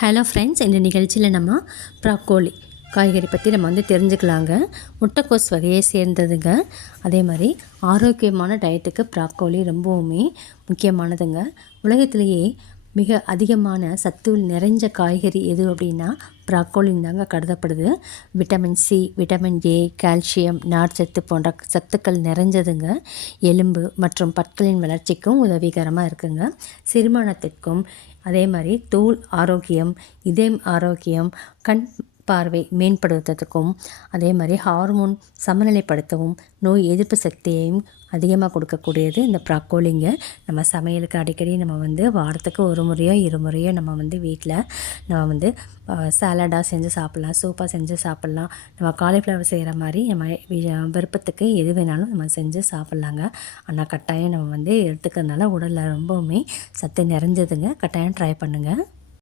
Hello friends, இந்த நிகழ்ச்சியில் நம்ம ப்ராக்கோலி காய்கறி பற்றி நம்ம தெரிஞ்சுக்கலாங்க. முட்டைக்கோஸ் வகையை சேர்ந்ததுங்க. அதே மாதிரி ஆரோக்கியமான டயட்டுக்கு ப்ராக்கோலி ரொம்பவுமே முக்கியமானதுங்க. உலகத்திலேயே மிக அதிகமான சத்து நிறைஞ்ச காய்கறி எது அப்படின்னா ப்ராக்கோலின்னு தாங்க கருதப்படுது. Vitamin C, vitamin A, calcium, நார்ச்சத்து போன்ற சத்துக்கள் நிறைஞ்சதுங்க. எலும்பு மற்றும் பற்களின் வளர்ச்சிக்கும் உதவிகரமாக இருக்குங்க. செரிமானத்திற்கும், அதே மாதிரி தோல் ஆரோக்கியம், இதயம் ஆரோக்கியம், கண் பார்வை மேம்படுத்துறதுக்கும், அதே மாதிரி ஹார்மோன் சமநிலைப்படுத்தவும், நோய் எதிர்ப்பு சக்தியையும் அதிகமாக கொடுக்கக்கூடியது இந்த ப்ராக்கோலிங்க. நம்ம சமையலுக்கு அடிக்கடி நம்ம வாரத்துக்கு ஒரு முறையோ இருமுறையோ நம்ம வீட்டில் நம்ம சாலடாக செஞ்சு சாப்பிட்லாம், சூப்பாக செஞ்சு சாப்பிட்லாம். நம்ம காலிஃப்ளவர் செய்கிற மாதிரி நம்ம விருப்பத்துக்கு எது வேணாலும் நம்ம செஞ்சு சாப்பிட்லாங்க. ஆனால் கட்டாயம் நம்ம எடுத்துக்கிறதுனால உடலில் ரொம்பவுமே சத்து நிறைஞ்சதுங்க. கட்டாயம் ட்ரை பண்ணுங்கள்.